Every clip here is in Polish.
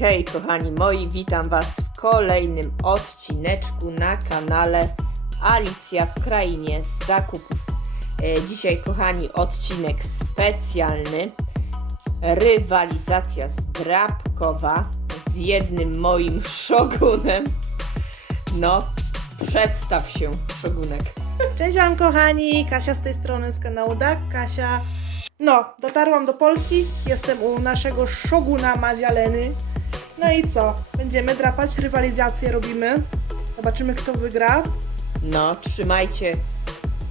hej, kochani moi, witam Was w kolejnym odcineczku na kanale Alicja w Krainie Zakupów. E, dzisiaj, kochani, odcinek specjalny. Rywalizacja zdrabkowa z jednym moim szogunem. No, przedstaw się, szogunek. Cześć Wam kochani, Kasia z tej strony z kanału Dak, Kasia. No, dotarłam do Polski, jestem u naszego szoguna Madzialeny. No i co? Będziemy drapać, rywalizację robimy. Zobaczymy kto wygra. No, trzymajcie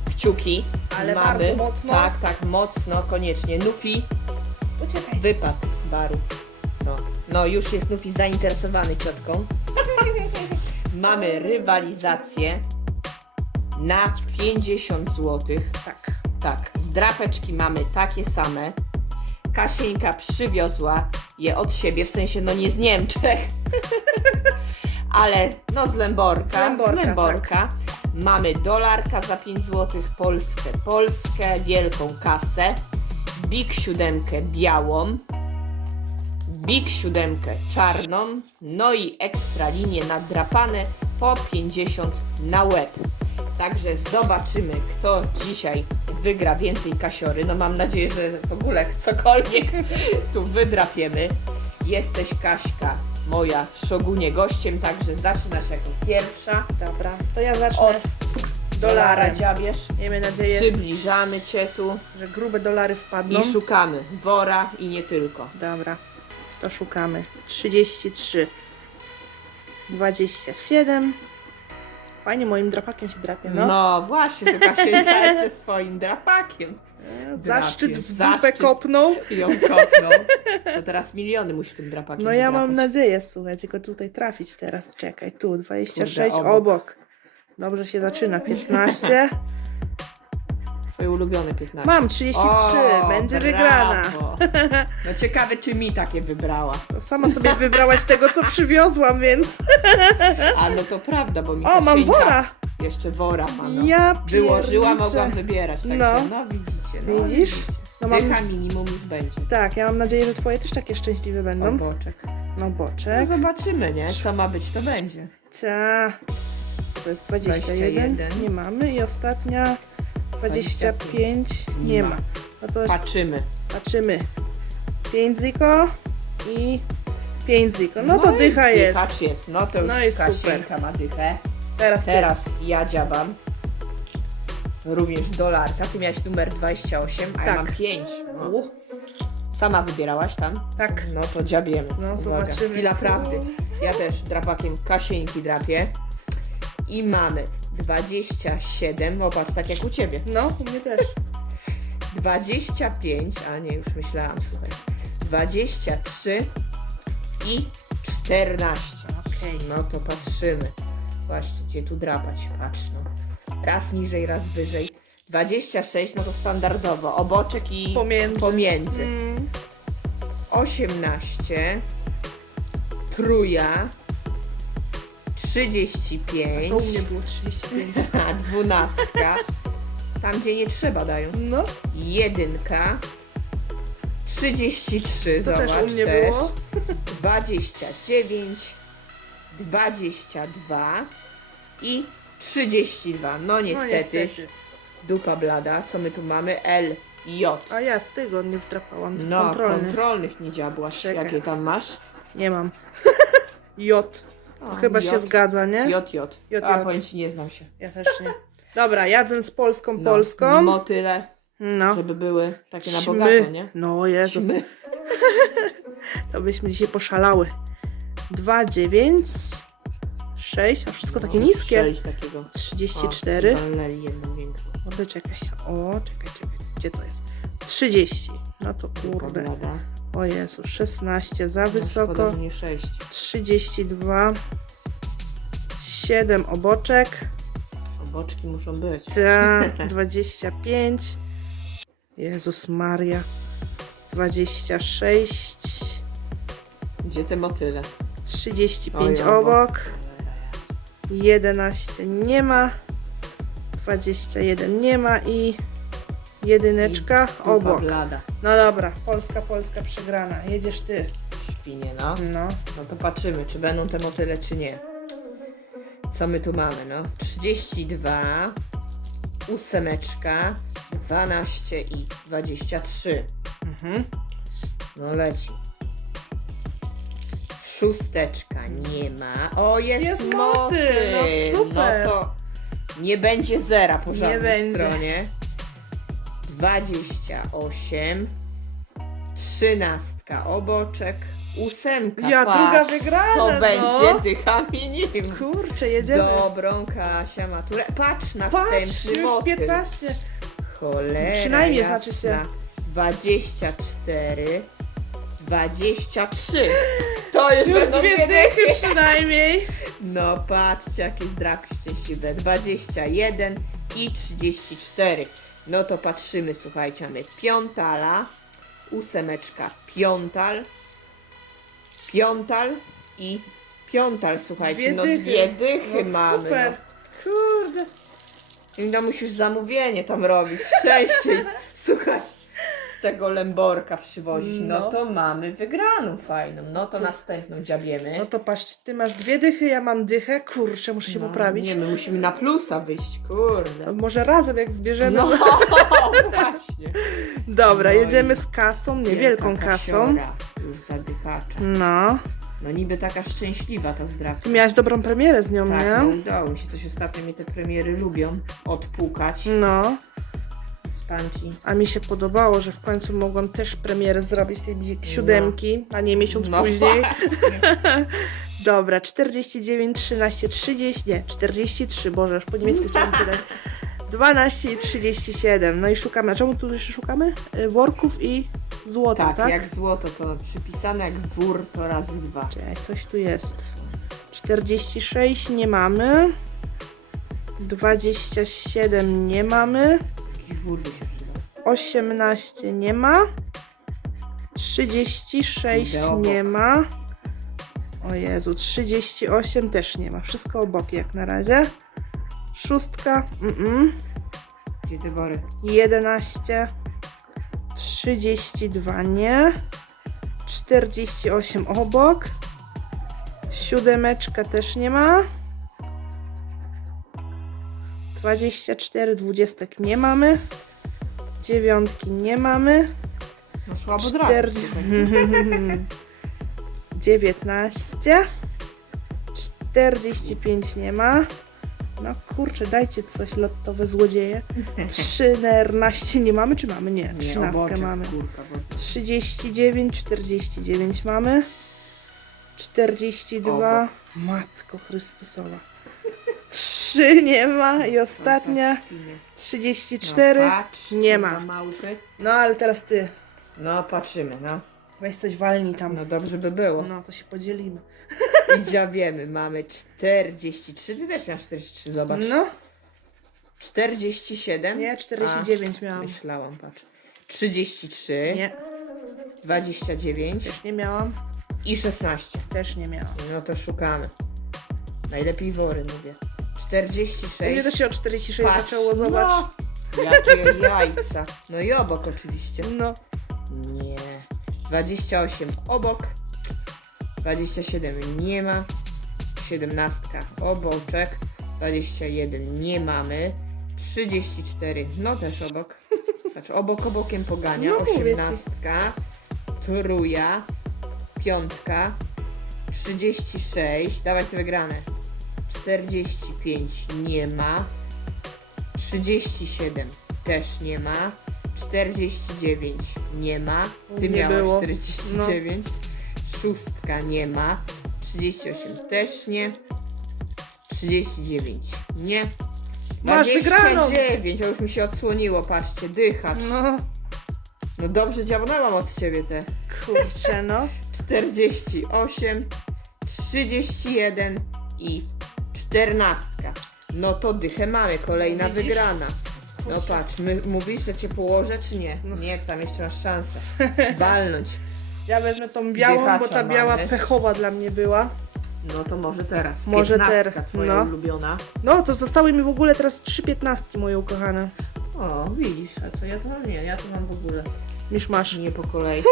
kciuki. Ale bardzo mocno. Tak, tak, mocno, koniecznie. Nufi, Uciekaj. Wypadł z baru. No, no już jest Nufi zainteresowany ciotką. Mamy rywalizację na 50 zł. Tak. Tak, z drapeczki mamy takie same. Kasieńka przywiozła je od siebie, w sensie no nie z Niemczech, ale no z Lęborka. Z Lęborka, tak. Lęborka. Mamy dolarka za 5 zł, Polskę, Polskę, wielką kasę, Big siódemkę białą, Big siódemkę czarną, no i ekstra linie nadrapane po 50 na łeb. Także zobaczymy, kto dzisiaj wygra więcej kasiory. No mam nadzieję, że w ogóle cokolwiek tu wydrapiemy. Jesteś Kaśka, moja szogunie gościem, także zaczynasz jako pierwsza. Dobra, to ja zacznę Od dolara dolarem. dziabiesz. Miejmy nadzieję, Przybliżamy Cię tu że grube dolary wpadną. i szukamy wora i nie tylko. Dobra, to szukamy. 33, 27. Fajnie moim drapakiem się drapie, no. No, właśnie, to Kasieńka jeszcze swoim drapakiem. Zaszczyt w dupę zaszczyt. kopnął. I ją kopnął. To teraz miliony musi tym drapakiem No ja mam wydrapać. nadzieję, słuchaj, tylko tutaj trafić teraz. Czekaj, tu 26 Kurde, obok. obok. Dobrze się zaczyna. 15. Twoje ulubione 15. Mam 33, O, będzie brawo. wygrana. No ciekawe, czy mi takie wybrała. To Sama sobie wybrałaś z tego, co przywiozłam, więc. A no to prawda, bo mi O, mam wora! Jeszcze wora ma. No. Ja Wyłożyła, pierniczę. mogłam wybierać. Także no, No. widzicie. No, Widzisz? No mam- Dycha minimum już będzie. Tak, ja mam nadzieję, że twoje też takie szczęśliwe będą. Oboczek. No No boczek. zobaczymy, nie? Co ma być, to będzie. Ta. To jest 21. 21. Nie mamy. I ostatnia 25. Nie, Nie ma. No to jest. Patrzymy. Patrzymy. 5 ziko i 5 ziko. No to i dycha jest. Dychacz jest. No to już No i super. Ma dychę. Teraz ty. Teraz ja dziabam. Również dolarka. Ty miałeś numer 28, a ja Tak. mam 5. No. U, Sama wybierałaś tam? Tak. No to dziabiemy. No, Uwaga, zobaczymy. Chwila prawdy. Ja też drapakiem Kasieńki drapię. I mamy 27. O, patrz, tak jak u Ciebie. No, u mnie też. 25, a nie, już myślałam, słuchaj. 23 i 14. Okej. No to patrzymy. Właśnie, gdzie tu drapać? Patrz, no. Raz niżej, raz wyżej. 26, no to standardowo. Oboczek i Pomiędzy. pomiędzy. Mm, 18. Truja. 35. to u mnie było 35. A, dwunastka. Tam, gdzie nie trzeba dają. No, Jedynka. 33, to zobacz też u mnie też. było. 29, 22 i 32. No No niestety, niestety. dupa blada. Co my tu mamy? L, J. A ja z tego nie zdrapałam. No, Kontrolny. kontrolnych nie dziabłaś. Czekaj. Jakie tam masz? Nie mam. J. O, Chyba się zgadza, nie? J, J. J, A J. powiem ci, nie znam się. Ja też nie. Dobra, jadzę z Polską No, Polską. Motyle, No. żeby były takie na bogato, nie? No Jezu, Ćmy. to byśmy dzisiaj poszalały. 2, 9, 6, a wszystko takie No, niskie. strzelić takiego. 34. O, walnęli jedną większą. Kurde, czekaj. O, czekaj, czekaj. Gdzie to jest? 30. No to kurde. O Jezu, 16 za wysoko. że nie 6. 32. 7 oboczek. Boczki muszą być. Ta, 25. Jezus Maria. 26. Gdzie te motyle? 35 Oj, obok. obok. 11 nie ma. 21 nie ma i jedyneczka I dupa obok. Blada. No dobra, Polska, Polska przegrana. Jedziesz ty. spinie, no. No. No to patrzymy, czy będą te motyle, czy nie. Co my tu mamy, no? 32, ósemeczka, 12 i 23. Mhm. No leci. Szósteczka nie ma. O, jest, Jest motyl. no super. No to nie będzie zera po Nie żadnej będzie. stronie. 28. Trzynastka oboczek. Ósemka. Ja, patrz, druga wygrana, To no. będzie dychami nim. Kurczę, jedziemy. Dobrą Kasia maturę. Patrz, następny Patrz, już motyl. 15. Cholera Przynajmniej jasna. znaczy się. 24, 23. To już, Już będą dwie dychy przynajmniej. No patrzcie, jakie zdraki szczęśliwe. 21 i 34. No to patrzymy, słuchajcie, mamy piątala, ósemeczka, piątal, piątal i piątal, słuchajcie. No dwie dychy No mamy. super. No. Kurde. No musisz zamówienie tam robić częściej. Słuchaj, z tego lęborka przywozić. No, No. to mamy wygraną fajną. No to następną dziabiemy. No to patrz, ty masz dwie dychy, ja mam dychę. Kurczę, muszę się No, poprawić. Nie, my musimy na plusa wyjść, kurde. To Może razem jak zbierzemy. No właśnie. Dobra, No jedziemy z kasą, niewielką kasą. Już zadychacza. No. No niby taka szczęśliwa ta zdrawka. Ty miałaś dobrą premierę z nią, Tak, no nie? udało mi się coś ostatnio mnie te premiery lubią odpukać. No. Z panci. A mi się podobało, że w końcu mogłam też premierę zrobić tej siódemki, a nie miesiąc No później. Dobra, 49, 13, 30, nie, 43, Boże, już po niemiecku chciałam czytać. 12 i 37. No i szukamy. A czemu tu jeszcze szukamy? Y, Worków i złota, Tak, tak? jak złoto to przypisane, jak wór to razy dwa. Czekaj, coś tu jest. 46 nie mamy. 27 nie mamy. Jakiś wór by się przydał. 18 nie ma. 36 Idę obok. nie ma. O Jezu, 38 też nie ma. Wszystko obok jak na razie. Szóstka. Mm-mm. Gdzie te wory? 11. 32 nie. 48 obok. Siódemeczka też nie ma. 24 dwudziestek nie mamy. Dziewiątki nie mamy. No słabo Czter- drapie. 19. 45 nie ma. No kurczę, dajcie coś lottowe złodzieje. 13 nie mamy, czy mamy? Nie, 13 mamy. 39, 49 mamy. 42. Matko Chrystusowa. 3 nie ma i ostatnia 34. No, patrz, nie co ma. małpy. No ale teraz ty. No patrzymy, no. Weź coś walnij tam. No dobrze by było. No to się podzielimy. I. Mamy 43. Ty też miałeś 43, zobacz. No, 47. nie, 49 A, miałam. Myślałam, patrz. 33. Nie, 29 też nie miałam. i 16. Też nie miałam. No to szukamy. Najlepiej wory, mówię. 46. U mnie też się o 46 Patrz, zaczęło, zobacz. No, jakie jajca. No i obok oczywiście. No. Nie. 28 obok. 27 nie ma. 17 oboczek. 21 nie mamy. 34 no też obok. Znaczy obok obokiem pogania. No mówię ci. 18 trója. Piątka. 36. Dawaj te wygrane. 45 nie ma. 37 też nie ma. 49 nie ma. Ty Nie miałaś było. 49. Szóstka nie ma. 38 też nie. 39 nie. Masz wygraną. 29, o już mi się odsłoniło, patrzcie, dychacz. No, No dobrze działnęłam od ciebie te. kurczę, no. 48, 31 i 14. No to dychę mamy, kolejna Widzisz? wygrana. No patrz, my, mówisz, że cię położę, czy nie? No. Nie, tam jeszcze masz szansę. Walnąć. Ja wezmę tą białą, bo ta Dychacza biała mamy. pechowa dla mnie była. No to może teraz. Może 15 ter- twoja no. ulubiona. No, to zostały mi w ogóle teraz trzy piętnastki moje ukochane. O, widzisz, a co ja to mam? Nie, ja to mam w ogóle Już masz. nie po kolei.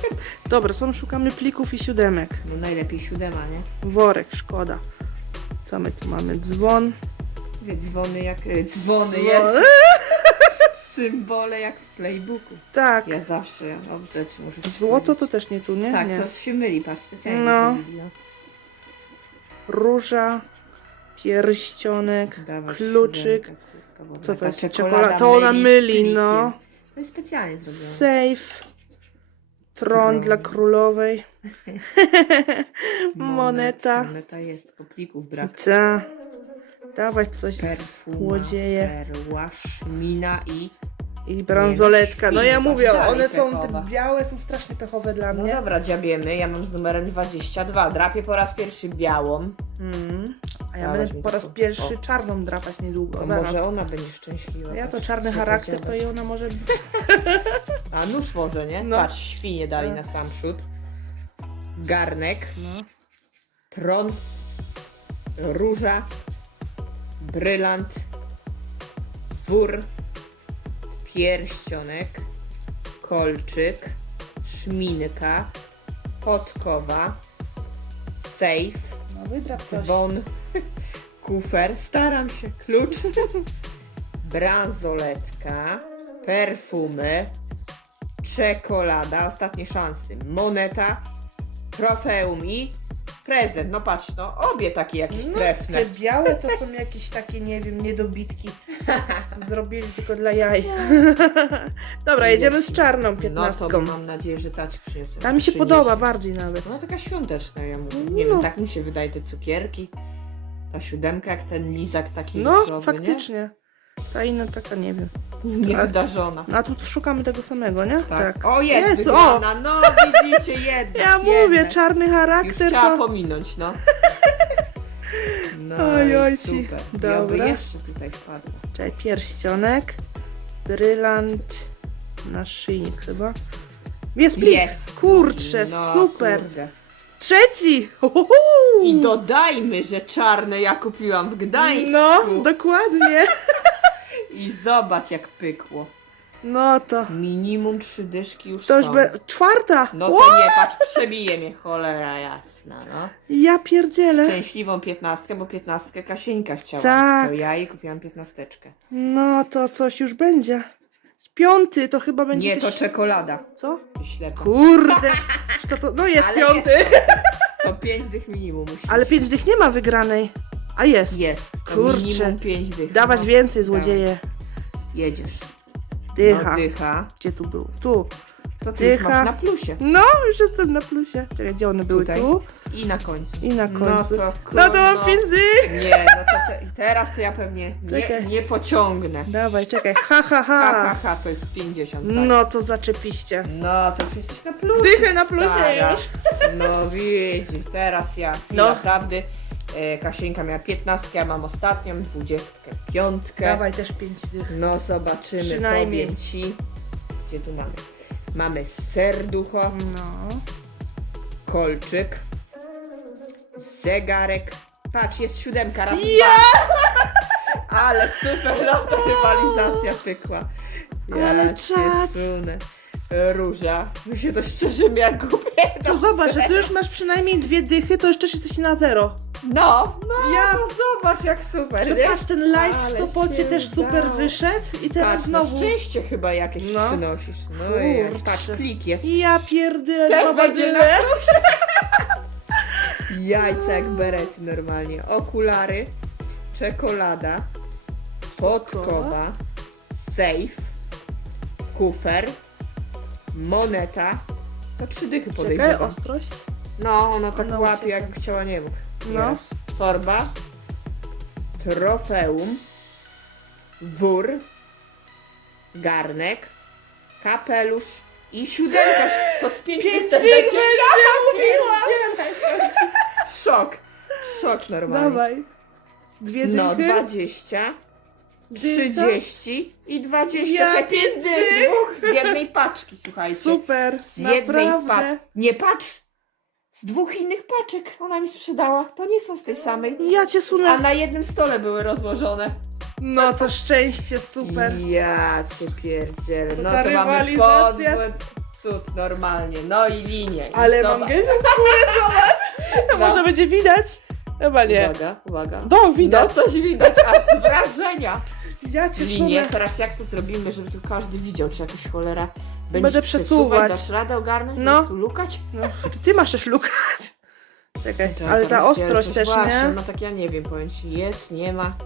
Dobra, są szukamy plików i siódemek. No najlepiej siódema, nie? Worek, szkoda. Co my tu mamy? Dzwon. Dzwony jak... e, Dzwony Dzwon. jest. Symbole jak w playbooku. Tak. Ja zawsze od rzeczy muszę Złoto to też nie tu, nie? Tak, nie. to się myli, patrz, specjalnie No. no. Róża, pierścionek, Dawać kluczyk. siódemkę, tylko w ogóle. Co to Ta jest? czekolada. To ona myli, no. To jest specjalnie zrobione. Safe. Tron. dla królowej. Moneta. Moneta jest, tylko plików brak. Ta. Dawać coś z Perfuma, perła, szmina i... I bransoletka. No ja Świnka, mówię, dalej one są te pechowa. białe, są strasznie pechowe dla No mnie. dobra, dziabiemy. Ja mam z numerem 22. Drapię po raz pierwszy białą. Mm. A ja Dawać będę mi po raz tylko- pierwszy o. czarną drapać niedługo. To zaraz. może ona będzie szczęśliwa. Ja to czarny charakter, to i ona może... A nóż może, nie? No. Patrz, świnie dali No. na sam przód. Garnek, No. tron, róża, brylant, wór, pierścionek, kolczyk, szminka, podkowa, sejf, No wydrap coś. dzwon, kufer, staram się, klucz, bransoletka, perfumy, czekolada, ostatnie szanse, moneta, trofeum i prezent. No patrz, no obie takie jakieś No, trefne. te białe to są jakieś takie, nie wiem, niedobitki. Zrobili tylko dla jaj. Dobra, jedziemy z czarną No piętnastką. to mam nadzieję, że ta ci przyniosę. Ta mi się przyniesie. podoba bardziej nawet. No taka świąteczna, ja mówię. Nie No. wiem, tak mi się wydaje, te cukierki. Ta siódemka, jak ten lizak taki No, faktycznie. Ta inna taka, nie wiem. Nie? Niewydarzona. No, a tu szukamy tego samego, nie? Tak. O, jest, Jest, wygrana. No, widzicie, jedna. Ja mówię, czarny Już charakter chciała to... pominąć, no. No Oj, i oj, super. Jeszcze tutaj wpadło. Czekaj, pierścionek, brylant, naszyjnik chyba. Jest plik! Jest. Kurczę, No, super! Kurde. Trzeci! Uhuhu! I dodajmy, że czarne ja kupiłam w Gdańsku. No, dokładnie. I zobacz jak pykło. No to... Minimum trzy dyszki już To już są. be... czwarta! No to nie, patrz, przebije mnie, cholera jasna, no. Ja pierdzielę. Szczęśliwą piętnastkę, bo piętnastkę Kasieńka chciała. Tak. To ja jej kupiłam piętnasteczkę. No to coś już będzie. Piąty to chyba będzie Nie, to też... czekolada. Co? Ślepa. Kurde! To, to... No jest Ale piąty! Jest to pięć dych minimum musi Ale być. pięć dych nie ma wygranej. A jest. Jest. To Kurczę. Minimum pięć dych. Dawać no. więcej, złodzieje. Jedziesz. Dycha. No, dycha. Gdzie tu był? Tu. To ty już Dycha. masz na plusie. No, już jestem na plusie. Czekaj, gdzie one były? Tutaj. Tu I na końcu. i na końcu. No to, No to mam no. pięć dych. Nie, no to te, teraz to ja pewnie nie, Czekaj. nie pociągnę. Dawaj, czekaj. Ha, ha, Ha, ha, ha. ha, to jest 50. Tak? No to zaczepiście. No, to już jesteś na plusie. Dychę na plusie stara. już. No widzisz, teraz ja. No. No. Naprawdę. E, Kasieńka miała 15, ja mam ostatnią 25. Dawaj też pięć dych. No zobaczymy, Przynajmniej. powiem ci. Gdzie tu mamy? Mamy serducho, No. kolczyk, zegarek. Patrz, jest siódemka, raz, Ja! dwa. Ale super, no to rywalizacja pykła. Ja Ale cię czad. sunę. Róża. My się to szczerze jak głupie. To zobacz, że ty już masz przynajmniej dwie dychy, to jeszcze jesteś na zero. No, no, Ja- to zobacz jak super, To nie? patrz, ten live w Ale Sopocie się też super udało. wyszedł i teraz Patrz, znowu. No szczęście chyba jakieś No. przynosisz. No i Kurczę. patrz, plik jest. Ja pierdolę, Też będzie na badyle. Jajca jak berety normalnie. Okulary, czekolada, podkowa, safe, kufer, moneta. To trzy dychy Czekaj, podejrzewam. ostrość. No, ona tak Ona łapie ucieka. jakby chciała, nie wiem. No. Raz. Torba, trofeum, wór, garnek, kapelusz i siódemka. To z pięć Pięć dych będzie. mówiłam. pierdzielę. Szok. Szok normalnie. Dawaj. Dwie No, dychy. 20, Dycha. 30 i 20. Ja dych. Dwóch z jednej paczki, słuchajcie. Super, Z jednej naprawdę. paczki. Nie patrz! Z dwóch innych paczek ona mi sprzedała. To nie są z tej samej. Ja cię A sunę. na jednym stole były rozłożone. No to szczęście, super. Ja cię pierdzielę. To No ta to mamy rywalizacja. cud normalnie. No i linie. I Ale mam zobacz. gęsią skórę, zobacz. To No. może będzie widać? Chyba nie. Uwaga, uwaga. No, widać. No coś widać, aż z wrażenia. Ja cię Linie, sunę. teraz jak to zrobimy, żeby tu każdy widział, czy jakoś cholera będziesz Będę przesuwać. Dasz radę ogarnąć? No. Tu lukać? No, to ty masz też lukać. Czekaj, Czekaj, ale ta ostrość też, właśnie, nie? No tak ja nie wiem, powiem ci, jest, nie ma.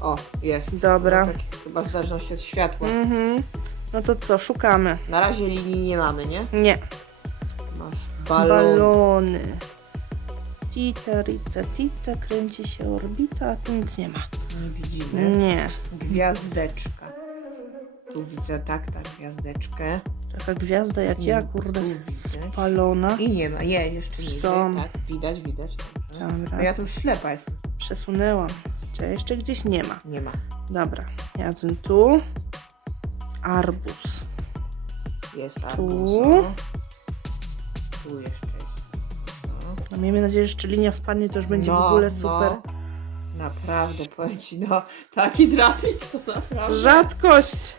O, jest. Dobra. No, tak, chyba w zależności od światła. Mhm. No to co, szukamy. Na razie linii nie mamy, nie? Nie. Masz balon. Balony. Tita, rita, tita, kręci się orbita, a tu nic nie ma. Nie widzimy. Nie. Gwiazdeczka. Tu widzę tak, tak, gwiazdeczkę. Taka gwiazda jak ja, kurde, spalona. I nie ma, nie, jeszcze nie. Są. Tak, widać, widać. Dobrze. Dobra. No ja tu już ślepa jestem. Przesunęłam. Czy jeszcze gdzieś nie ma? Nie ma. Dobra. Jadzę tu. Arbuz. Jest Tu. arbuz. o. Tu jeszcze jest. No. No, miejmy nadzieję, że jeszcze linia wpadnie, to już będzie w No, ogóle super. No. Naprawdę, powiem ci, no, taki drapik to naprawdę. Rzadkość.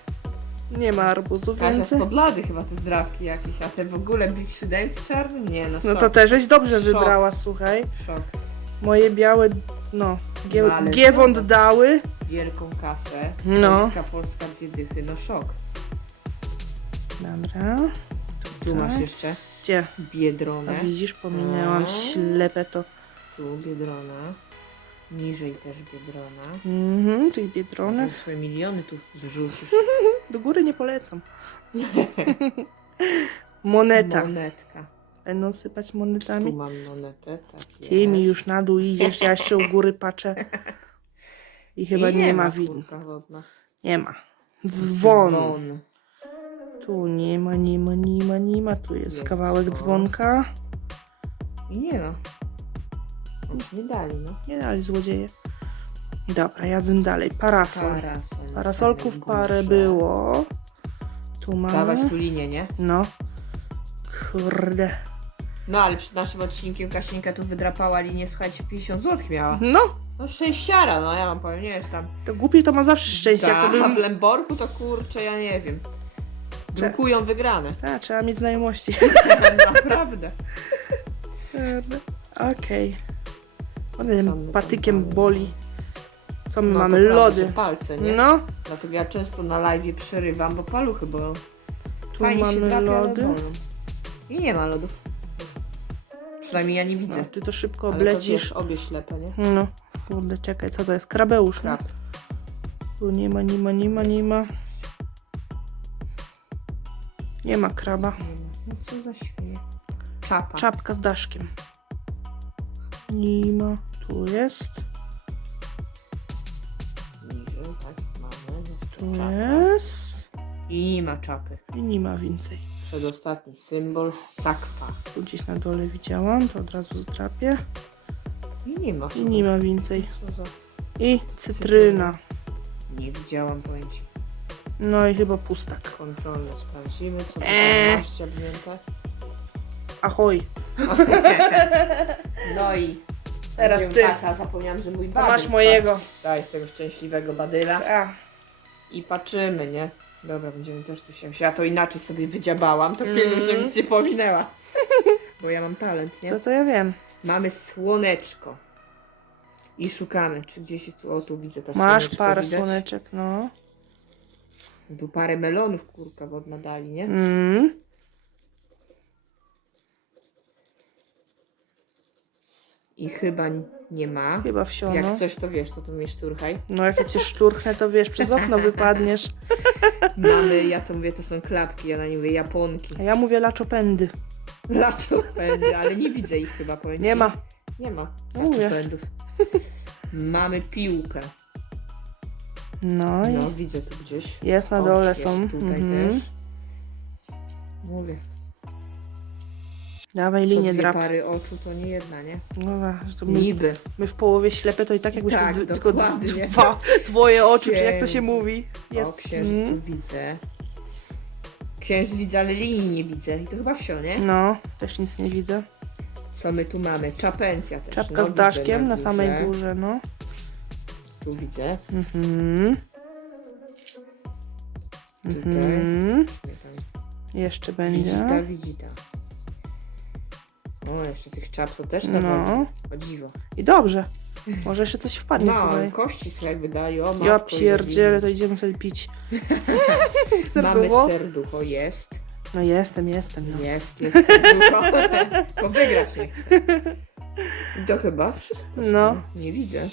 Nie ma arbuzu Kasia więcej. z podlady chyba te zdrawki jakieś, a te w ogóle Big 7 czarny? Nie, no No szok, to też żeś dobrze Szok. wybrała, słuchaj. szok. Moje białe, no, gie, No, ale giewont dały. Wielką kasę. No. Polska, Polska, dwie dychy, no szok. Dobra. Tu Tak. masz jeszcze Gdzie? A Biedronę. widzisz, pominęłam No. ślepę to. Tu Biedrona. Niżej też Biedrona. Mhm, tych Może biedronek. swoje miliony tu zrzucisz. Do góry nie polecam. Moneta. Monetka. Będą sypać Tu monetami. mam monetę, tak jest. Ty mi już na dół idziesz, ja jeszcze u góry patrzę. I chyba I nie, ma kurka wodna. Nie ma. Dzwon. Dzwon. Tu nie ma, nie ma, nie ma, nie ma. Tu jest Jest kawałek dzwon. dzwonka. I nie ma. Już nie dali, no. Nie dali złodzieje. Dobra, jadzę dalej. Parasol. Parasol. Parasolków parę było. Tu Dawać mamy. tu linię, nie? No. Kurde. No ale przed naszym odcinkiem Kaślinka tu wydrapała linię, słuchajcie, 50 zł miała. No, No szczęściara, no ja wam powiem, nie jest tam. to głupi to ma zawsze szczęście. Jak to Ta, a w. Lemborku to kurczę, ja nie wiem. Drukują wygrane. Ta, trzeba mieć znajomości. Naprawdę. Kurde. Okej. Okay. Patykiem boli. Co my No, mamy? to prawda, Lody. te palce, nie? No, Dlatego ja często na live przerywam, bo paluchy bolą. tu Fajnie się mamy drapie, ale lody. bolą. I nie ma lodów. Przynajmniej ja nie widzę. No, ty to szybko Ale to oblecisz. wiesz, obie ślepe, nie? No, kurde, czekaj, co to jest? Krabeusz, no? Krab. Tu nie ma, nie ma, nie ma, nie ma. Nie ma kraba. No co za świnie. Czapa. Czapka z daszkiem. Nie ma. Tu jest. Jest. I nie ma czapy. I nie ma więcej. Przedostatni symbol sakwa. Tu gdzieś na dole widziałam, to od razu zdrapię. I nie ma. I nie ma więcej. Co za... I cytryna. Nie widziałam pojęcia. No i chyba pustak. Kontrolne sprawdzimy, co Eee. masz. Ahoj. No i Teraz ty. zapomniałam, że mój badyl masz mojego. Daj tego szczęśliwego badyla. I patrzymy, nie? Dobra, będziemy też tu się... Ja to inaczej sobie wydziabałam, to Mm. że nic nie powinęła. Bo ja mam talent, nie? to co ja wiem. Mamy słoneczko. I szukamy, czy gdzieś jest tu... O, tu widzę ta Masz parę widać? słoneczek, no. Tu parę melonów kurka wodna dali, nie? Mm. I chyba nie ma. Chyba wsiono. Jak coś to wiesz, to tu mnie szturchaj. No jak ja cię szturchnę, to wiesz, przez okno wypadniesz. Mamy, ja to mówię, to są klapki, ja na nie mówię japonki. A ja mówię laczopędy. Latopędy, ale nie widzę ich chyba, powiem Nie ci. ma. Nie ma Mówię. latopędów. Mamy piłkę. No i No, widzę tu gdzieś. jest na O, dole jest są. tutaj Mhm. też. Mówię. Dawaj Co linię dwie drap. pary oczu to nie jedna, nie? No, że to my, Niby. my w połowie ślepe to i tak jakbyśmy Tak, d- tylko d- dokładnie. dwa twoje oczy, czy jak to się Pięknie. mówi. O, Jest. księżyc mm. tu widzę. Księżyc widzę, ale linii nie widzę. I to chyba wsio, nie? No, też nic nie widzę. Co my tu mamy? Czapencja też. Czapka no, z widzę daszkiem na górze. samej górze, no. Tu widzę. Mhm. Tutaj. Mhm. Nie tam. Jeszcze Widzita, będzie. widzita. O, jeszcze tych czap to też tak No. no. O dziwo. I dobrze. Może jeszcze coś wpadnie, No, słuchaj. kości słuchaj wydaje. O, Ja pierdzielę, to idziemy wtedy pić. Serducho. Mamy serducho, jest. No jestem, jestem. No. Jest, jest serducho. Tylko wygrać nie chcę. I to chyba wszystko. No. Nie widzę.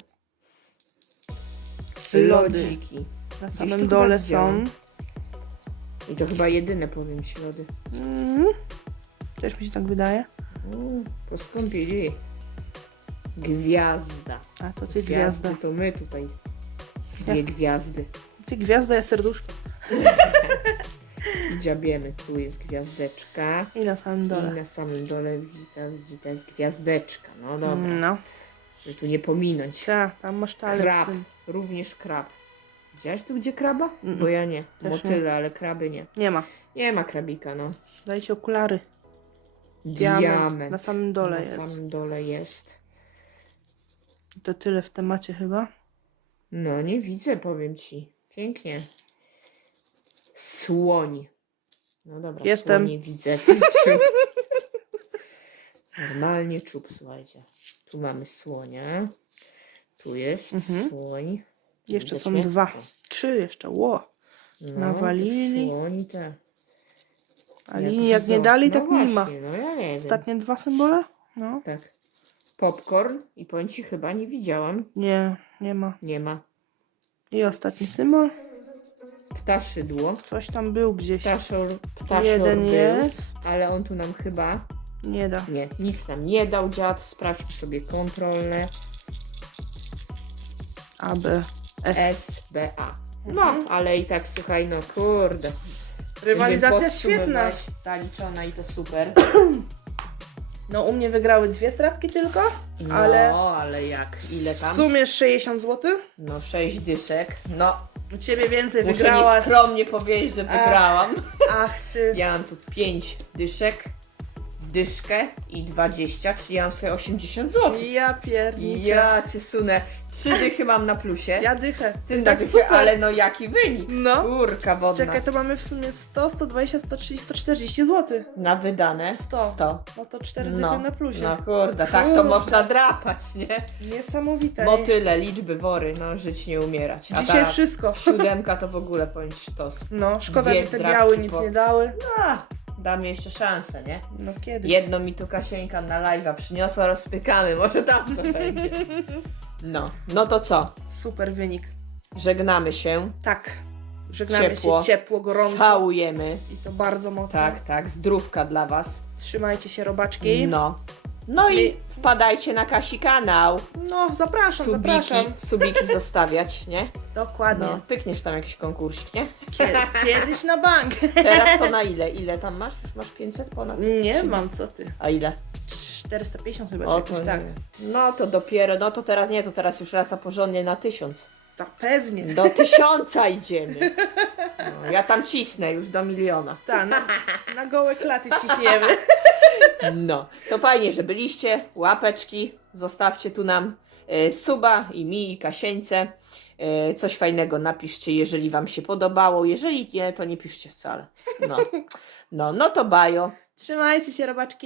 Lody. Lodziki. Na tu samym chyba dole są. widziałam. I to chyba jedyne powiem ci lody. Mhm. Też mi się tak wydaje. Mm, Poskąpili. Gwiazda. A to ty Gwiazdy gwiazda. to my tutaj. Dwie gwiazdy. Ty gwiazda, ja serduszko. Dziabiemy. Tu jest gwiazdeczka. I na samym I dole. na samym dole widzę, widzę jest gwiazdeczka. No dobra. No. Żeby tu nie pominąć. Cia, tam masz talerz. Krab. Również krab. Widziałaś tu gdzie kraba? Mm-mm. Bo ja nie. Też Motyle, ale kraby nie. Nie ma. Nie ma krabika, no. Dajcie okulary. Diament. Diament. Na samym dole Na jest. samym dole jest. To tyle w temacie chyba. No, nie widzę, powiem ci. Pięknie. Słoń. No dobra, Jestem. słonie widzę. Ty, czub. Normalnie czub, słuchajcie. Tu mamy słonia. Tu jest Mhm. słoń. Jeszcze są dwa. Trzy jeszcze. Ło. No, Nawalili. Słoń te. A linii jak nie dali, tak no nie ma. właśnie, No ja nie wiem. Ostatnie dwa symbole? No. Tak. Popcorn i powiem ci chyba nie widziałam. Nie, nie ma. Nie ma. I ostatni symbol. Ptaszydło. Coś tam był gdzieś. Ptaszor, ptaszor Jeden był, jest. ale on tu nam chyba Nie da. nie, nic nam nie dał dziad. Sprawdźmy sobie kontrolne. A, B, S. SBA. No, ale i tak słuchaj, no kurde. Rywalizacja świetna. Zaliczona i to super. No u mnie wygrały dwie strapki tylko, No, ale ale jak? Ile w tam? sumie 60 zł. No, sześć dyszek. No, U ciebie więcej muszę wygrałaś. nieskromnie powiedzieć, że wygrałam. Ach ty. Ja mam tu 5 dyszek, dyszkę i 20, czyli ja mam sobie 80 zł. Ja pierniczę. Ja cię sunę. Trzy dychy mam na plusie. Ja dychę. Ty tak dychę, super. ale no jaki wynik? No. Kurka wodna. Czekaj, to mamy w sumie 100, 120, 130, 140 zł. Na wydane 100. 100. No to 4 dychy No, na plusie. no kurde, tak to Kurde. można drapać, nie? Niesamowite. Motyle, liczby, wory, no żyć nie umierać. A Dzisiaj ta wszystko. siódemka to w ogóle powiem ci sztos. No, szkoda, Dwie że te zdrabki białe nic po- nie dały. A, dam jeszcze szansę, nie? No kiedy? Jedną mi tu Kasieńka na live'a przyniosła, rozpykamy, może tam co będzie. No, no to co? Super wynik. Żegnamy się, Tak. Żegnamy Ciepło. się ciepło, gorąco. całujemy. I to bardzo mocno. Tak, tak, zdrówka dla Was. Trzymajcie się, robaczki. No. No i wpadajcie na Kasi kanał. No, zapraszam, Subiki, zapraszam. subiki zostawiać, nie? Dokładnie. No, pykniesz tam jakiś konkurs, nie? Kiedyś na bank. Teraz to na ile? Ile tam masz? Już masz 500 ponad? Nie mam, co ty. A ile? 450 chyba, O, jakoś tak. No to dopiero, no to teraz nie, to teraz już raz a porządnie na 1000. Ta pewnie. Do tysiąca idziemy. No, ja tam cisnę już do miliona. Ta, na, na gołe klaty ciśniemy. No, to fajnie, że byliście. Łapeczki zostawcie tu nam. E, suba i mi, i Kasieńce. E, Coś fajnego napiszcie, jeżeli Wam się podobało. Jeżeli nie, to nie piszcie wcale. No, no, no to bajo. Trzymajcie się, robaczki.